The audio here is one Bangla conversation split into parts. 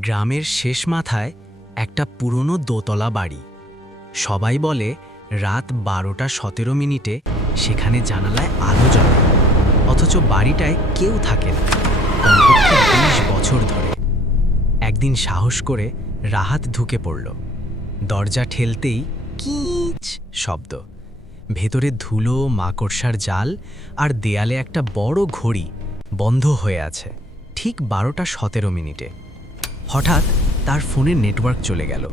গ্রামের শেষ মাথায় একটা পুরনো দোতলা বাড়ি। সবাই বলে রাত 12:17 সেখানে জানালায় আলো জ্বলে, অথচ বাড়িটায় কেউ থাকে না, কমপক্ষে 20 বছর ধরে। একদিন সাহস করে রাহাত ঢুকে পড়ল। দরজা ঠেলতেই কিচ শব্দ, ভেতরে ধুলো, মাকড়সার জাল, আর দেয়ালে একটা বড় ঘড়ি বন্ধ হয়ে আছে ঠিক 12:17। হঠাৎ তার ফোনে নেটওয়ার্ক চলে গেল।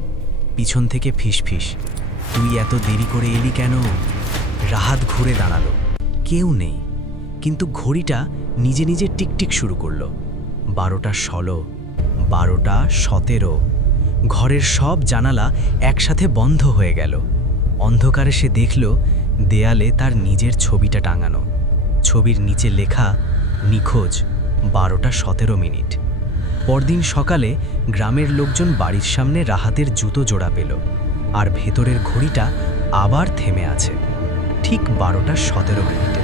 পিছন থেকে ফিসফিস, তুই এত দেরি করে এলি কেন? রাহাত ঘুরে দাঁড়ালো, কেউ নেই, কিন্তু ঘড়িটা নিজে নিজে টিকটিক শুরু করলো। 12:16, 12:17। ঘরের সব জানালা একসাথে বন্ধ হয়ে গেল। অন্ধকারে সে দেখল দেয়ালে তার নিজের ছবিটা টাঙানো। ছবির নিচে লেখা নিখোঁজ 12:17। পরদিন সকালে গ্রামের লোকজন বাড়ির সামনে রাহাতের জুতো জোড়া পেল, আর ভেতরের ঘড়িটা আবার থেমে আছে ঠিক 12:17।